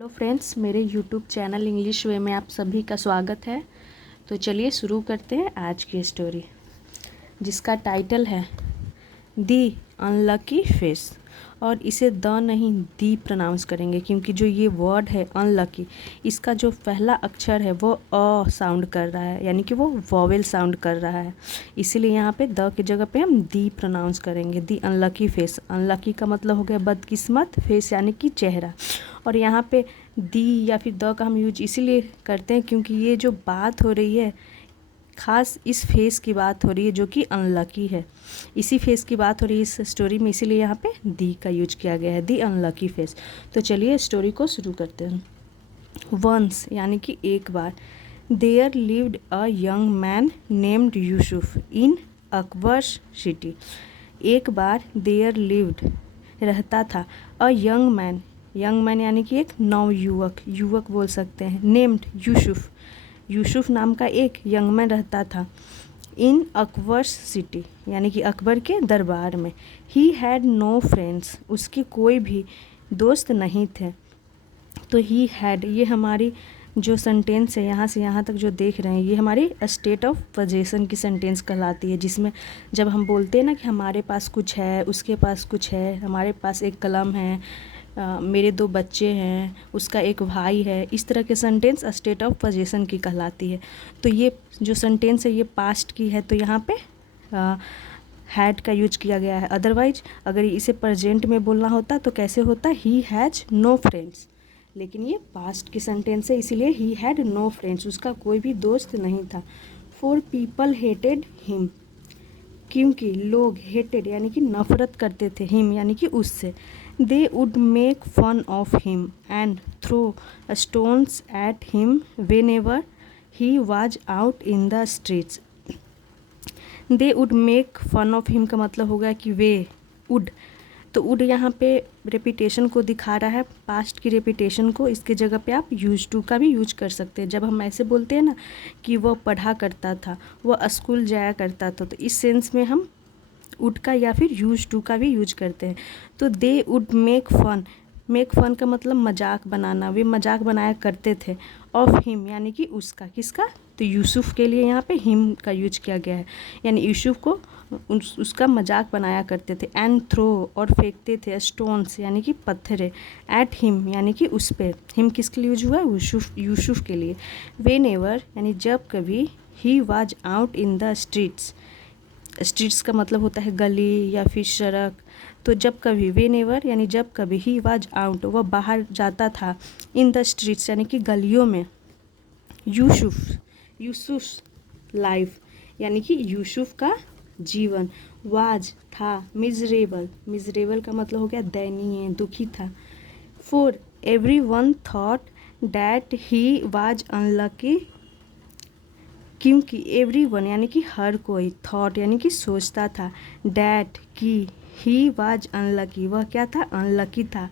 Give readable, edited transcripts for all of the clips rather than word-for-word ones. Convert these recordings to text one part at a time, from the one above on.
Hello friends, मेरे YouTube channel English वे में आप सभी का स्वागत है। तो चलिए शुरू करते हैं आज की स्टोरी, जिसका टाइटल है दी अनलकी फेस। और इसे द नहीं दी प्रोनाउंस करेंगे, क्योंकि जो ये वर्ड है अनलकी, इसका जो पहला अक्षर है वो अ साउंड कर रहा है, यानी कि वो वॉवेल साउंड कर रहा है। इसीलिए यहाँ पे द की जगह पे हम दी प्रोनाउंस करेंगे। दी अनलकी फेस, अनलकी का मतलब हो गया बदकिस्मत, फेस यानी कि चेहरा। और यहाँ पे दी या फिर द का हम यूज इसीलिए करते हैं क्योंकि ये जो बात हो रही है ख़ास इस फेस की बात हो रही है जो कि अनलकी है। इसी फेस की बात हो रही है इस स्टोरी में, इसीलिए यहाँ पे दी का यूज किया गया है, दी अनलकी फेस। तो चलिए स्टोरी को शुरू करते हैं। वंस यानी कि एक बार, there lived a young man named Yusuf in Akbar city. एक बार देयर लिव्ड रहता था a young man, young man यानी कि एक नवयुवक, युवक बोल सकते हैं, नेम्ड यूसुफ, यूसुफ नाम का एक यंग मैन रहता था इन अकबर सिटी यानी कि अकबर के दरबार में। ही हैड नो फ्रेंड्स, उसके कोई भी दोस्त नहीं थे। तो ही हैड, ये हमारी जो सेंटेंस है यहाँ से यहाँ तक जो देख रहे हैं, ये हमारी स्टेट ऑफ पोजेशन की सेंटेंस कहलाती है, जिसमें जब हम बोलते हैं ना कि हमारे पास कुछ है, उसके पास कुछ है, हमारे पास एक कलम है, मेरे दो बच्चे हैं, उसका एक भाई है, इस तरह के सेंटेंस स्टेट ऑफ पोजेशन की कहलाती है। तो ये जो सेंटेंस है ये पास्ट की है, तो यहाँ पे हैड का यूज किया गया है। अदरवाइज अगर इसे प्रेजेंट में बोलना होता तो कैसे होता, ही हैज़ नो फ्रेंड्स। लेकिन ये पास्ट की सेंटेंस है, इसीलिए ही हैड नो फ्रेंड्स, उसका कोई भी दोस्त नहीं था। फोर पीपल हेटेड हिम, क्योंकि लोग हेटेड यानी कि नफरत करते थे, हिम यानी कि उससे। They would make fun of him and throw stones at him whenever he was out in the streets. They would make fun of him का मतलब होगा कि वे, वुड, तो वुड यहाँ पे रेपिटेशन को दिखा रहा है, पास्ट की रेपिटेशन को। इसके जगह पे आप यूज टू का भी यूज कर सकते हैं। जब हम ऐसे बोलते हैं ना कि वह पढ़ा करता था, वह स्कूल जाया करता था, तो इस सेंस में हम वुड का या फिर यूज टू का भी यूज करते हैं। तो they would make fun, make fun का मतलब मजाक बनाना, वे मजाक बनाया करते थे। ऑफ हिम यानी कि उसका, किसका, तो यूसुफ के लिए यहाँ पे हिम का यूज किया गया है, यानी यूसुफ को उसका मजाक बनाया करते थे। एंड थ्रो, और फेंकते थे, स्टोन्स यानी कि पत्थरे, एट हिम यानी कि उस पर, हिम किसके लिए यूज हुआ है, यूसुफ के लिए। वेन एवर यानी जब कभी, he was out in the streets, streets का मतलब होता है गली या फिर सड़क, तो जब कभी, वेन एवर यानी जब कभी, ही वाज आउट वह बाहर जाता था, इन द स्ट्रीट्स यानी कि गलियों में। यूसुफ लाइफ यानी कि यूसुफ का जीवन। वाज था, मिजरेबल, मिजरेबल का मतलब हो गया दयनीय, दुखी था। Four every one thought that he was unlucky, क्योंकि एवरी वन यानी कि हर कोई, थॉट यानी कि सोचता था, डैट की, ही वाज अनलकी वह क्या था, अनलकी था।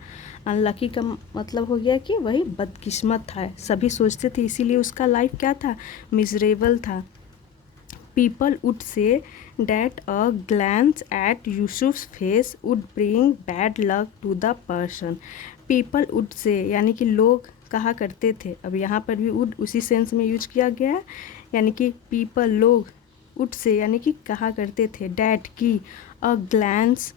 अनलकी का मतलब हो गया कि वही बदकिस्मत था, सभी सोचते थे, इसीलिए उसका लाइफ क्या था, मिजरेबल था। People would say that a glance at Yusuf's face would bring bad luck to the person. People would say यानी कि लोग कहा करते थे, अब यहाँ पर भी वुड उसी सेंस में यूज किया गया है, यानी कि पीपल लोग, वुड से यानी कि कहा करते थे, डैट की, अ ग्लैंस,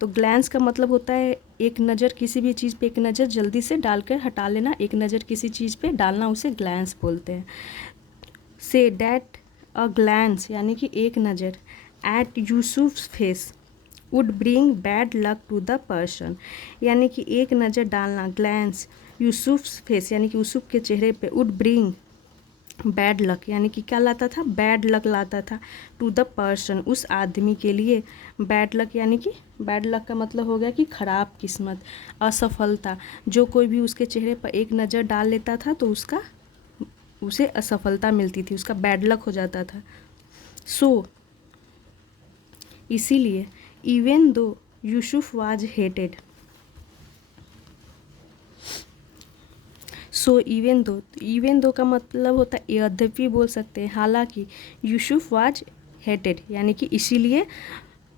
तो ग्लैंस का मतलब होता है एक नज़र, किसी भी चीज़ पे एक नज़र जल्दी से डालकर हटा लेना, एक नज़र किसी चीज़ पे डालना, उसे ग्लैंस बोलते हैं। से डैट अ ग्लैंस यानी कि एक नज़र, at Yusuf's face would bring bad luck to the person, यानी कि एक नज़र डालना, ग्लैंस, यूसुफ्स फेस यानी कि यूसुफ के चेहरे पे, वुड ब्रिंग बैड लक यानी कि क्या लाता था, बैड लक लाता था, टू द पर्सन उस आदमी के लिए। बैड लक यानी कि, बैड लक का मतलब हो गया कि खराब किस्मत, असफलता, जो कोई भी उसके चेहरे पर एक नज़र डाल लेता था तो उसे असफलता मिलती थी, उसका बैड लक हो जाता था। सो इसीलिए, even though Yusuf was hated, so even though का मतलब होता है यद्यपि बोल सकते हैं, हालांकि, यूसुफ वाज हेटेड यानी कि इसीलिए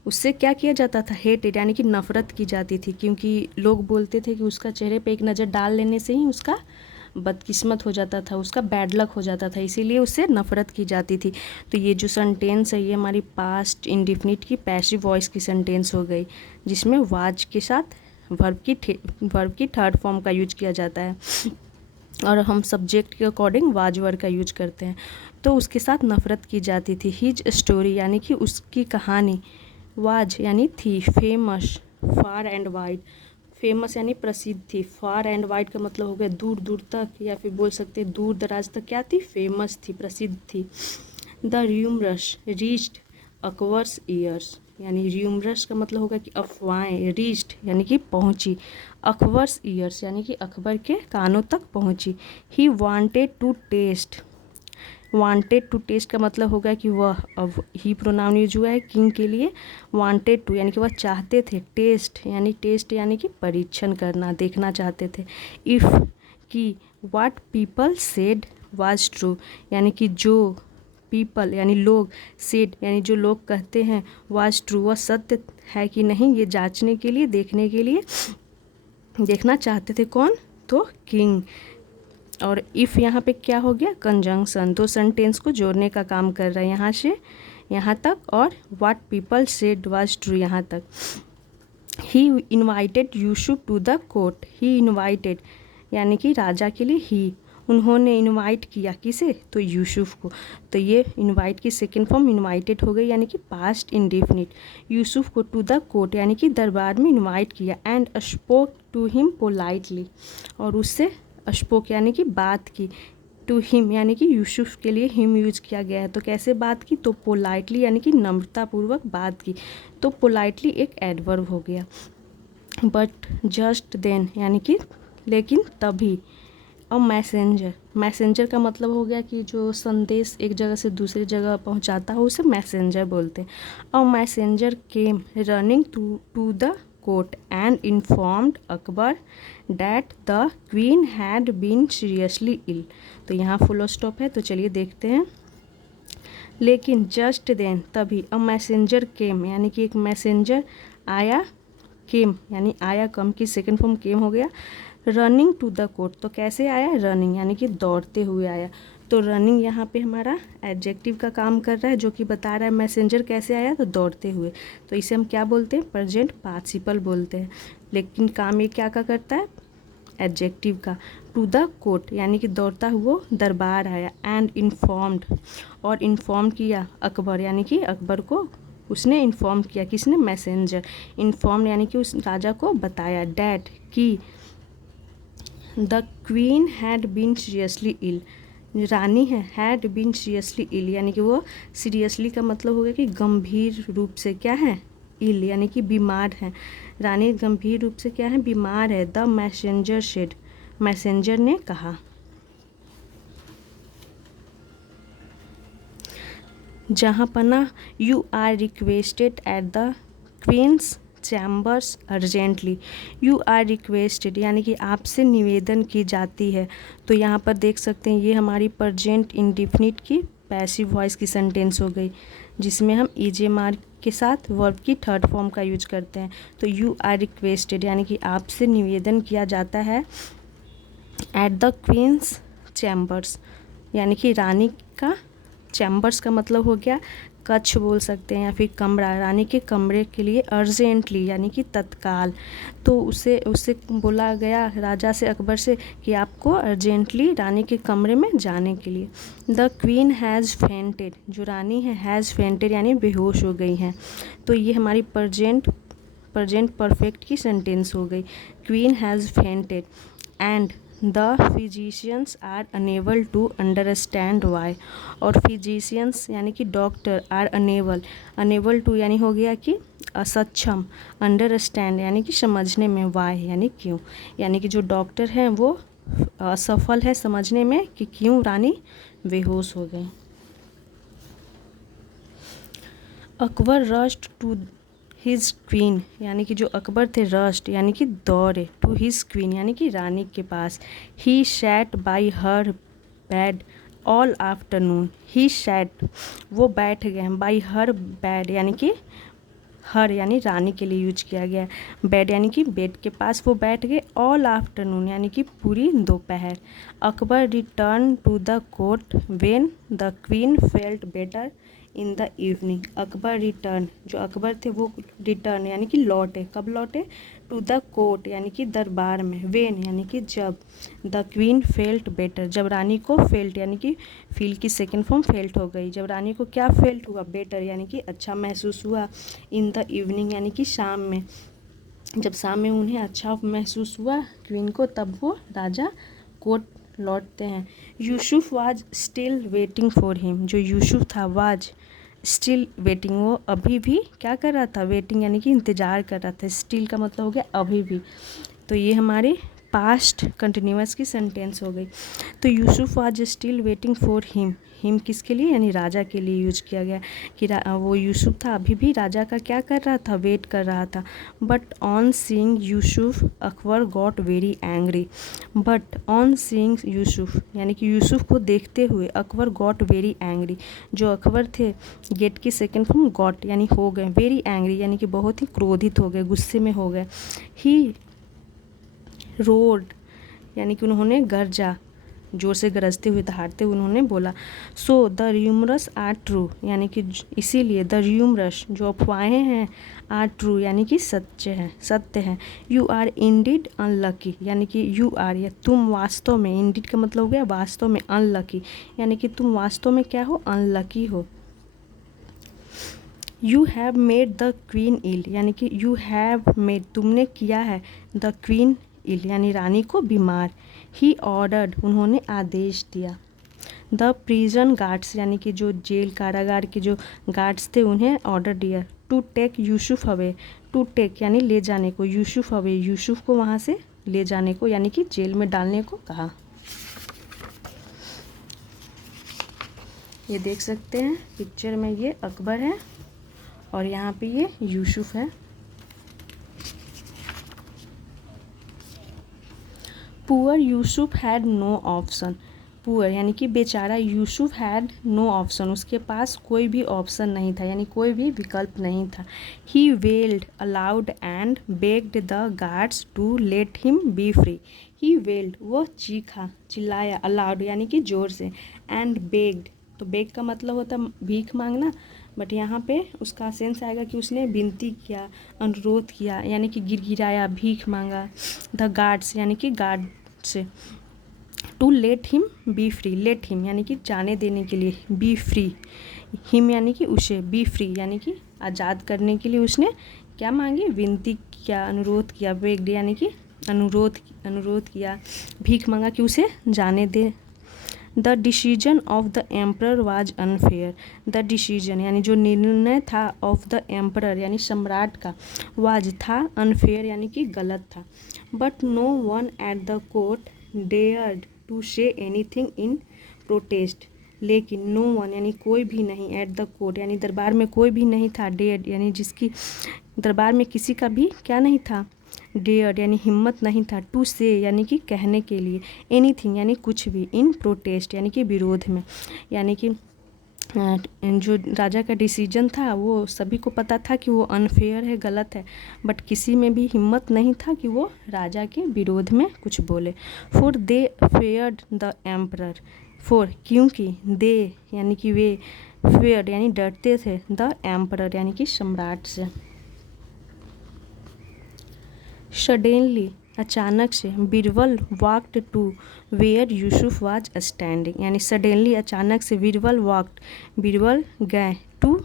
उससे क्या किया जाता था, हेटेड यानी कि नफ़रत की जाती थी, क्योंकि लोग बोलते थे कि उसका चेहरे पे एक नज़र डाल लेने से ही उसका बदकिस्मत हो जाता था, उसका बैड लक हो जाता था, इसीलिए उससे नफ़रत की जाती थी। तो ये जो सेंटेंस है ये हमारी पास्ट इंडिफिनिट की पैसिव वॉइस की सेंटेंस हो गई, जिसमें वाज के साथ वर्ब की थर्ड फॉर्म का यूज किया जाता है और हम सब्जेक्ट के अकॉर्डिंग वाज वर्ड का यूज करते हैं। तो उसके साथ नफ़रत की जाती थी। हिज स्टोरी यानी कि उसकी कहानी, वाज यानी थी, famous far and wide, famous यानी प्रसिद्ध थी, फार एंड वाइड का मतलब हो गया दूर दूर तक, या फिर बोल सकते हैं दूर दराज तक क्या थी, फेमस थी, प्रसिद्ध थी। द र्यूमरस रीच्ड अकबर्स ईयर्स, यानी र्यूमरस का मतलब होगा कि अफवाहें, रीच्ड यानी कि पहुंची, अकबर्स ईयर्स यानी कि अकबर के कानों तक पहुंची। He wanted to test, wanted to test का मतलब होगा कि वह, अब ही प्रोनाउन यूज हुआ है किंग के लिए, वांटेड टू यानी कि वह चाहते थे, टेस्ट यानी कि परीक्षण करना, देखना चाहते थे। इफ़ कि what people said was true, यानी कि जो पीपल यानी लोग, सेड यानी जो लोग कहते हैं, वाज ट्रू वह सत्य है कि नहीं, ये जांचने के लिए, देखने के लिए, देखना चाहते थे कौन, तो किंग। और इफ़ यहाँ पे क्या हो गया, कंजंक्शन, दो सेंटेंस को जोड़ने का काम कर रहा है, यहाँ से यहाँ तक, और what people said was true यहाँ तक। He invited Yusuf to the court, he invited यानी कि राजा के लिए ही, उन्होंने इनवाइट किया किसे, तो यूसुफ को। तो ये इनवाइट की सेकेंड फॉर्म इनवाइटेड हो गई, यानी कि पास्ट इंडेफिनिट। यूसुफ को टू द कोर्ट यानी कि दरबार में इनवाइट किया, and spoke to him politely, और उससे स्पोक यानी कि बात की, टू हिम यानी कि यूसुफ के लिए हिम यूज किया गया है, तो कैसे बात की, तो पोलाइटली यानी कि नम्रतापूर्वक बात की, तो पोलाइटली एक एडवर्ब हो गया। बट जस्ट देन यानी कि लेकिन तभी, और मैसेंजर का मतलब हो गया कि जो संदेश एक जगह से दूसरी जगह पहुंचाता हो उसे मैसेंजर बोलते हैं। और messenger came running to the court and informed Akbar that the queen had been seriously ill. तो यहाँ फुल स्टॉप है, तो चलिए देखते हैं। लेकिन जस्ट देन तभी, अ मैसेंजर केम यानी कि एक मैसेंजर आया, केम यानी आया, कम की सेकेंड फॉर्म केम हो गया। रनिंग टू द कोर्ट, तो कैसे आया, रनिंग यानी कि दौड़ते हुए आया। तो रनिंग यहाँ पे हमारा एडजेक्टिव का काम कर रहा है, जो कि बता रहा है मैसेंजर कैसे आया, तो दौड़ते हुए। तो इसे हम क्या बोलते हैं, प्रेजेंट पार्टिसिपल बोलते हैं। लेकिन काम ये क्या करता है, एडजेक्टिव का। टू द कोर्ट यानी कि दौड़ता हुआ दरबार आया, एंड इन्फॉर्म्ड और इन्फॉर्म किया अकबर, यानी कि अकबर को उसने इन्फॉर्म किया, किसने, मैसेंजर। इन्फॉर्म यानी कि उस राजा को बताया, डैट कि the queen had been seriously ill, रानी है, हैड बीन सीरियसली इल यानी कि वो, सीरियसली का मतलब हो गया कि गंभीर रूप से क्या है, इल यानी कि बीमार है, रानी गंभीर रूप से क्या है, बीमार है। द मैसेंजर सेड, मैसेंजर ने कहा। जहाँ पना, you are requested at the queen's chambers urgently, you are requested यानी कि आपसे निवेदन की जाती है। तो यहाँ पर देख सकते हैं ये हमारी प्रेजेंट इंडिफिनिट की पैसिव वॉइस की सेंटेंस हो गई, जिसमें हम ईजे मार्क के साथ वर्ब की थर्ड फॉर्म का यूज करते हैं। तो यू आर रिक्वेस्टेड यानी कि आपसे निवेदन किया जाता है, एट द क्वींस चैम्बर्स यानी कि रानी का, चैम्बर्स का मतलब हो गया कक्ष बोल सकते हैं, या फिर कमरा, रानी के कमरे के लिए अर्जेंटली यानी कि तत्काल। तो उससे बोला गया राजा से, अकबर से, कि आपको अर्जेंटली रानी के कमरे में जाने के लिए। द क्वीन हैज़ फेंटेड, जो रानी है, हैज़ फेंटेड यानी बेहोश हो गई हैं। तो ये हमारी प्रेजेंट परफेक्ट की सेंटेंस हो गई। Queen has fainted and the physicians are unable to understand why, और फिजिशियंस यानी कि डॉक्टर, आर अनेबल टू यानी हो गया कि असक्षम, अंडरस्टैंड यानी कि समझने में, वाई यानी क्यों, यानी कि जो डॉक्टर हैं वो असफल है समझने में कि क्यों रानी बेहोश हो गई। Akbar rushed to his queen यानी कि जो अकबर थे, रश्ड यानी कि दौड़े, टू हिज क्वीन यानी कि रानी के पास। He sat by her bed all afternoon, he sat वो बैठ गए, बाई हर बेड यानी कि हर यानी रानी के लिए यूज किया गया है। बेड यानी कि बेड के पास वो बैठ गए ऑल आफ्टरनून यानी कि पूरी दोपहर। Akbar return to the court when the queen felt better in the evening. Akbar return, जो अकबर थे वो रिटर्न यानी कि लौटे, कब लौटे, टू द कोर्ट यानी कि दरबार में, वेन यानी कि जब, द क्वीन फेल्ट बेटर, जब रानी को फेल्ट यानी कि फील की सेकेंड फॉर्म फेल्ट हो गई, जब रानी को क्या फेल्ट हुआ, बेटर यानी कि अच्छा महसूस हुआ, इन द इवनिंग यानी कि शाम में, जब शाम में उन्हें अच्छा महसूस हुआ क्वीन को, तब वो राजा कोर्ट लौटते हैं। Yusuf was still waiting for him, जो यूसुफ था वाज स्टिल वेटिंग, वो अभी भी क्या कर रहा था, वेटिंग यानी कि इंतज़ार कर रहा था, स्टिल का मतलब हो गया अभी भी। तो ये हमारे पास्ट कंटिन्यूअस की सेंटेंस हो गई। तो Yusuf was still waiting for him, him किसके लिए, यानी राजा के लिए यूज किया गया कि वो यूसुफ था अभी भी राजा का क्या कर रहा था, वेट कर रहा था। But on seeing Yusuf Akbar got very angry, but on seeing Yusuf यानी कि यूसुफ को देखते हुए अकबर गॉट वेरी एंग्री, जो अकबर थे गेट की सेकेंड फॉर्म गॉट यानी हो गए, वेरी एंग्री यानी कि बहुत ही क्रोधित हो गए, गुस्से में हो गए। ही रोड यानी कि उन्होंने गरजा, जोर से गरजते हुए दहाड़ते हुए उन्होंने बोला। सो द र्यूमरस आर ट्रू यानी कि इसीलिए द र्यूमरस, जो अफवाहें हैं, आर ट्रू यानी कि सच्चे हैं, सत्य हैं। यू आर इंडीड अनलकी यानी कि यू आर या तुम वास्तव में, इंडीड का मतलब हो गया वास्तव में, अनलकी यानी कि तुम वास्तव में क्या हो, अनलकी हो। You have made the queen ill यानी कि यू हैव मेड, तुमने किया है, द क्वीन इल यानी रानी को बीमार। ही ऑर्डर्ड, उन्होंने आदेश दिया। द प्रिजन गार्ड्स यानी कि जो जेल कारागार के जो गार्ड्स थे उन्हें ऑर्डर दिया to take Yusuf away, to take यानी ले जाने को, यूसुफ अवे यूसुफ को वहाँ से ले जाने को यानी कि जेल में डालने को कहा। ये देख सकते हैं पिक्चर में, ये अकबर है और यहाँ पे ये यूसुफ है। Poor Yusuf had no option, poor यानी कि बेचारा यूसुफ हैड नो ऑप्शन, उसके पास कोई भी ऑप्शन नहीं था यानी कोई भी विकल्प नहीं था। He wailed aloud and begged the guards to let him be free. He wailed, वो चीखा, चिल्लाया, अलाउड यानी कि ज़ोर से, एंड बेग्ड, तो बेग का मतलब होता है भीख मांगना, बट यहाँ पे उसका सेंस आएगा कि उसने विनती किया, अनुरोध किया यानी कि गिड़गिड़ाया, भीख मांगा। द गार्ड्स यानी कि गार्ड से, to let him be free, let him यानी कि जाने देने के लिए, बी फ्री, हिम यानी कि उसे, बी फ्री यानी कि आज़ाद करने के लिए उसने क्या मांगी, विनती किया, अनुरोध किया, बेग्ड यानी कि अनुरोध किया, भीख मांगा कि उसे जाने दे। The decision of the emperor was unfair, the decision यानी जो निर्णय था, ऑफ द एम्परर यानी सम्राट का, वाज था, अनफेयर यानी कि गलत था। But no one at the court dared to say anything in protest, लेकिन नो वन यानी कोई भी नहीं, एट द कोर्ट यानी दरबार में कोई भी नहीं था, डेयर्ड यानी जिसकी दरबार में किसी का भी क्या नहीं था, डेयर्ड यानी हिम्मत नहीं था, टू से यानी कि कहने के लिए, एनीथिंग यानी कुछ भी, इन प्रोटेस्ट यानी कि विरोध में, यानी कि जो राजा का डिसीजन था वो सभी को पता था कि वो अनफेयर है, गलत है, बट किसी में भी हिम्मत नहीं था कि वो राजा के विरोध में कुछ बोले। For they feared the emperor, for क्योंकि, दे यानी कि वे, फेयर्ड यानी डरते थे, द एम्परर यानी कि सम्राट से। सडनली अचानक से, Birbal walked to where Yusuf was standing यानी सडनली अचानक से, बीरबल वॉक्ड बीरबल गए, टू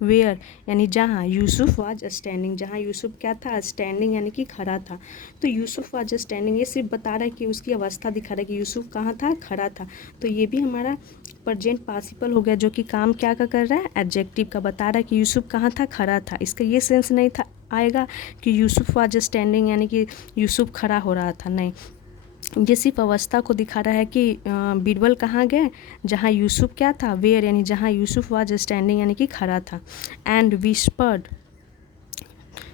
वेयर यानी जहाँ, यूसुफ वाज स्टैंडिंग जहाँ यूसुफ क्या था, स्टैंडिंग यानी कि खड़ा था। तो यूसुफ वाज स्टैंडिंग ये सिर्फ बता रहा है कि उसकी अवस्था दिखा रहा है कि यूसुफ कहाँ था, खड़ा था। तो ये भी हमारा प्रेजेंट पार्टिसिपल हो गया जो कि काम क्या का कर रहा है, एडजेक्टिव का, बता रहा है कि यूसुफ कहाँ था, खड़ा था। इसका ये सेंस नहीं था आएगा कि यूसुफ वाज स्टैंडिंग यानी कि यूसुफ खड़ा हो रहा था, नहीं, ये सिर्फ अवस्था को दिखा रहा है कि बीरबल कहाँ गए, जहाँ यूसुफ क्या था, वेयर यानी जहाँ यूसुफ वाज स्टैंडिंग यानी कि खड़ा था। And whispered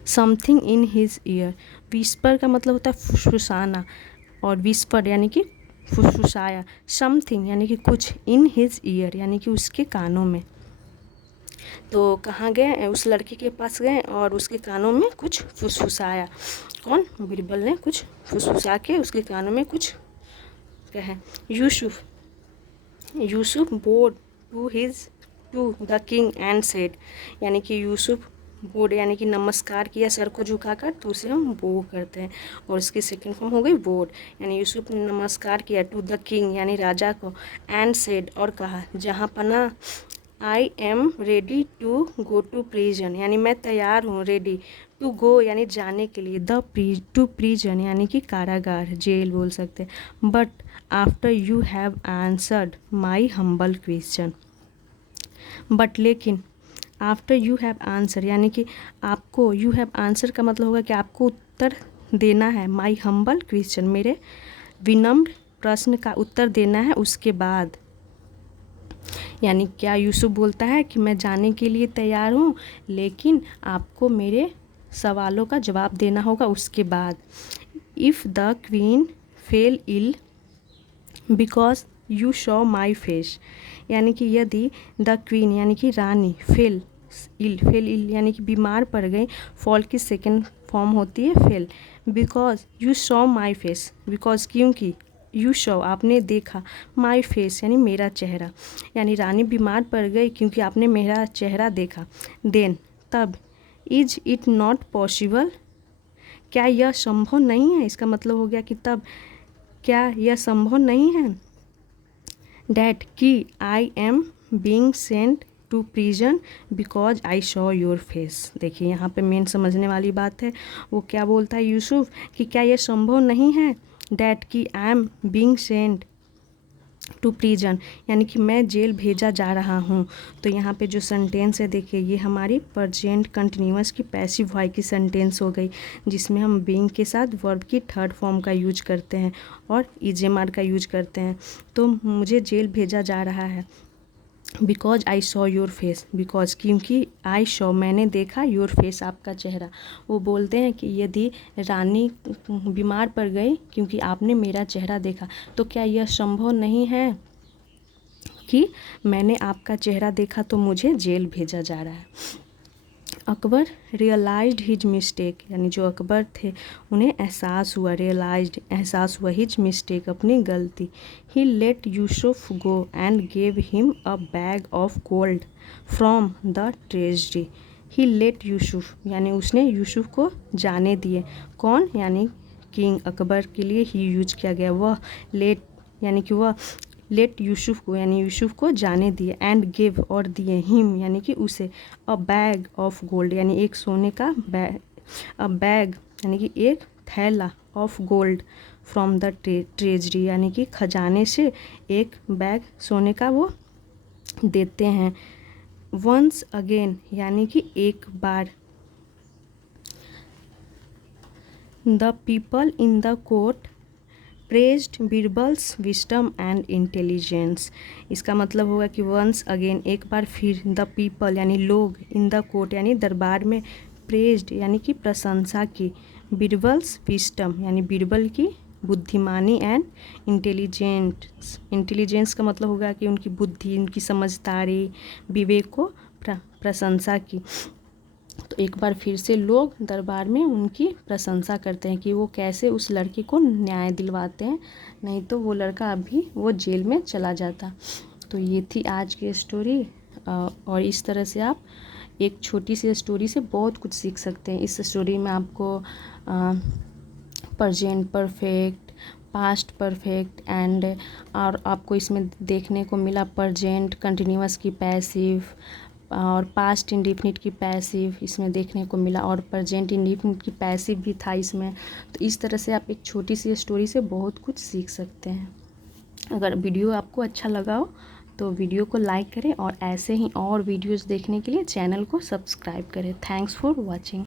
something in his year, whisper का मतलब होता है फुसफुसाना, और विस्पर्ड यानी कि फुसफुसाया, समथिंग यानी कि कुछ, इन हिज ईयर यानी कि उसके कानों में। तो कहाँ गए, उस लड़के के पास गए और उसके कानों में कुछ फुसफुसाया। कौन? बीरबल ने कुछ फुसफुसा के उसके कानों में कुछ कहा। Yusuf bowed to the king and said, यानी कि यूसुफ बोड यानी कि नमस्कार किया सर को झुकाकर, तो उसे हम बो करते हैं। और उसकी सेकंड फॉर्म हो गई बोड, यानी यूसुफ ने नमस्कार किया टू द किंग यानी राजा को, एंड सेड और कहा, जहाँ पना I am ready to go to prison, यानी मैं तैयार हूँ, रेडी टू गो यानी जाने के लिए, टू प्रिजन यानी कि कारागार, जेल बोल सकते हैं। But after you have answered my humble question, but लेकिन आफ्टर यू हैव आंसर यानी कि आपको, यू हैव आंसर का मतलब होगा कि आपको उत्तर देना है, माई हम्बल क्वेश्चन मेरे विनम्र प्रश्न का उत्तर देना है उसके बाद। यानी क्या यूसुफ बोलता है कि मैं जाने के लिए तैयार हूँ, लेकिन आपको मेरे सवालों का जवाब देना होगा उसके बाद। If the queen fell ill because you saw my face, यानी कि यदि द क्वीन यानी कि रानी फेल इल यानी कि बीमार पड़ गई, फॉल की सेकेंड फॉर्म होती है fail, because you saw my face, because क्योंकि यू शॉ आपने देखा, माई फेस यानी मेरा चेहरा, यानी रानी बीमार पड़ गई क्योंकि आपने मेरा चेहरा देखा। देन तब, इज इट नॉट पॉसिबल, क्या यह संभव नहीं है, इसका मतलब हो गया कि तब क्या यह संभव नहीं है, डैट कि I am being sent to prison because I saw your face. देखिए यहाँ पे मेन समझने वाली बात है, वो क्या बोलता है यूसुफ कि क्या यह संभव नहीं है, डैट कि I am being sent to prison, यानी कि मैं जेल भेजा जा रहा हूँ। तो यहाँ पे जो सेंटेंस है देखिए, ये हमारी प्रेजेंट कंटिन्यूअस की पैसिव वॉइस की सेंटेंस हो गई, जिसमें हम बीइंग के साथ वर्ब की थर्ड फॉर्म का यूज करते हैं और ईजेमार का यूज करते हैं। तो मुझे जेल भेजा जा रहा है, because I saw your face, because क्योंकि आई शॉ मैंने देखा, योर फेस आपका चेहरा। वो बोलते हैं कि यदि रानी बीमार पड़ गई क्योंकि आपने मेरा चेहरा देखा, तो क्या यह संभव नहीं है कि मैंने आपका चेहरा देखा तो मुझे जेल भेजा जा रहा है। अकबर रियलाइज्ड हिज मिस्टेक, यानी जो अकबर थे उन्हें एहसास हुआ, रियलाइज्ड एहसास हुआ, हिज मिस्टेक अपनी गलती। He let Yusuf go and gave him a bag of gold from the treasury. He let Yusuf यानी उसने यूसुफ को जाने दिए, कौन? यानी किंग अकबर के लिए ही यूज किया गया, वह लेट यानी कि वह लेट यूसुफ को यानी यूसुफ को जाने दिए, एंड गिव और दिए, हिम यानी कि उसे, अ बैग ऑफ गोल्ड यानी एक सोने का बैग, अ बैग यानी कि एक थैला, of gold from the treasury यानी कि खजाने से एक बैग सोने का वो देते हैं। वंस अगेन यानी कि एक बार, the people in the court praised Birbal's wisdom and intelligence. इसका मतलब होगा कि वंस अगेन एक बार फिर, द पीपल यानी लोग, इन द कोर्ट यानी दरबार में, प्रेज्ड यानी कि प्रशंसा की, बीरबल्स विस्डम यानी बीरबल की बुद्धिमानी, एंड इंटेलिजेंस का मतलब होगा कि उनकी बुद्धि, उनकी समझदारी, विवेक को प्रशंसा की। तो एक बार फिर से लोग दरबार में उनकी प्रशंसा करते हैं कि वो कैसे उस लड़के को न्याय दिलवाते हैं, नहीं तो वो लड़का अभी वो जेल में चला जाता। तो ये थी आज की स्टोरी, और इस तरह से आप एक छोटी सी स्टोरी से बहुत कुछ सीख सकते हैं। इस स्टोरी में आपको present perfect, past perfect and, और आपको इसमें देखने को मिला प्रेजेंट कंटिन्यूअस की पैसिव और पास्ट इंडेफिनिट की पैसिव इसमें देखने को मिला, और प्रेजेंट इंडेफिनिट की पैसिव भी था इसमें। तो इस तरह से आप एक छोटी सी स्टोरी से बहुत कुछ सीख सकते हैं। अगर वीडियो आपको अच्छा लगा हो तो वीडियो को लाइक करें, और ऐसे ही और वीडियोस देखने के लिए चैनल को सब्सक्राइब करें। Thanks for watching.